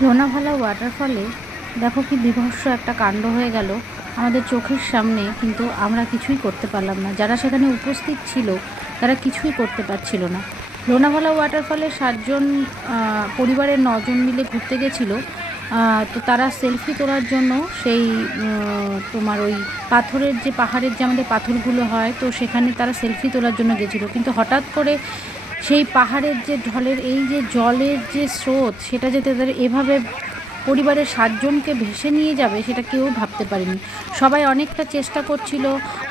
লোনাভালা ওয়াটারফলে দেখো কি বিভৎস একটা কাণ্ড হয়ে গেল। আমাদের চোখের সামনে কিন্তু আমরা কিছুই করতে পারলাম না। যারা সেখানে উপস্থিত ছিল, তারা কিছুই করতে পারছিল না। লোনাভালা ওয়াটারফলে সাতজন পরিবারের নজন মিলে ঘুরতে গেছিল। তো তারা সেলফি তোলার জন্য সেই তোমার ওই পাথরের যে পাহাড়ের যে আমাদের পাথরগুলো হয়, তো সেখানে তারা সেলফি তোলার জন্য গেছিল। কিন্তু হঠাৎ করে সেই পাহাড়ের যে ঢলের, এই যে জলের যে স্রোত, সেটা যে তাদের এভাবে পরিবারের সাতজনকে ভেসে নিয়ে যাবে, সেটা কেউ ভাবতে পারেনি। সবাই অনেকটা চেষ্টা করছিল,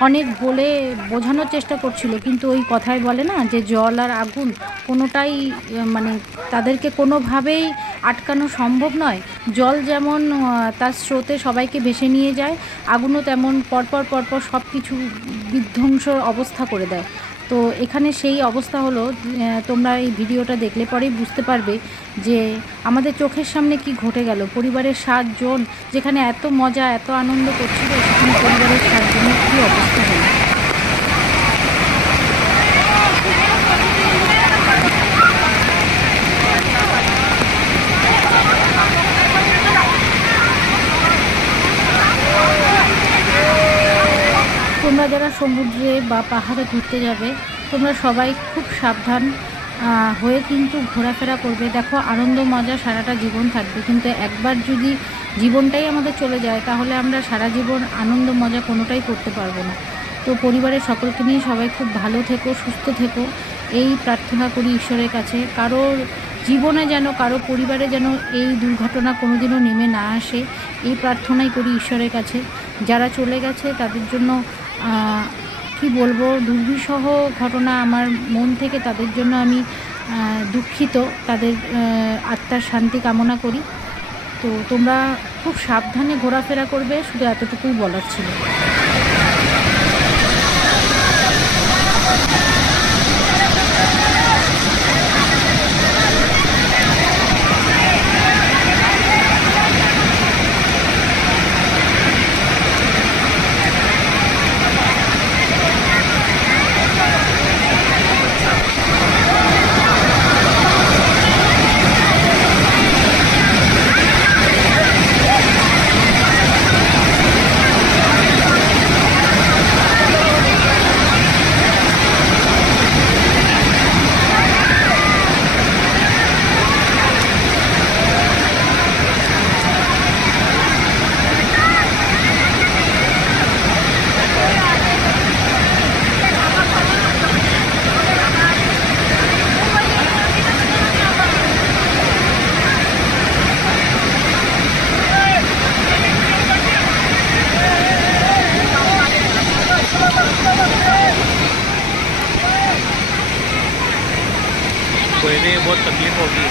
অনেক বলে বোঝানোর চেষ্টা করছিল, কিন্তু ওই কথাই বলে না যে জল আর আগুন কোনোটাই মানে তাদেরকে কোনোভাবেই আটকানো সম্ভব নয়। জল যেমন তার স্রোতে সবাইকে ভেসে নিয়ে যায়, আগুনও তেমন পরপর পরপর সব কিছু বিধ্বংসর অবস্থা করে দেয়। তো এখানে সেই অবস্থা হলো তোমরা এই ভিডিওটা দেখলে পরেই বুঝতে পারবে যে আমাদের চোখের সামনে কি ঘটে গেল। পরিবারের সাতজন যেখানে এত মজা, এত আনন্দ করছিল, সেখানে পরিবারের সাতজনের কী অবস্থা হলো? তোমরা যারা সমুদ্রে বা পাহাড়ে ঘুরতে যাবে, তোমরা সবাই খুব সাবধান হয়ে কিন্তু ঘোরাফেরা করবে। দেখো, আনন্দ, মজা সারাটা জীবন থাকবে। কিন্তু একবার যদি জীবনটাই আমাদের চলে যায়, তাহলে আমরা সারা জীবন আনন্দ, মজা কোনোটাই করতে পারব না। তো পরিবারের সকলকে নিয়ে সবাই খুব ভালো থেকো, সুস্থ থেকো। এই প্রার্থনা করি ঈশ্বরের কাছে, কারোর জীবনে যেন, কারও পরিবারে যেন এই দুর্ঘটনা কোনোদিনও নেমে না আসে, এই প্রার্থনাই করি ঈশ্বরের কাছে। যারা চলে গেছে, তাদের জন্য কি বলব, দুর্বিষহ ঘটনা আমার মন থেকে, তাদের জন্য আমি দুঃখিত। তাদের আত্মার শান্তি কামনা করি। তো তোমরা খুব সাবধানে ঘোরাফেরা করবে, শুধু এতটুকুই বলার ছিল। कोई भी बहुत तकलीफ होगी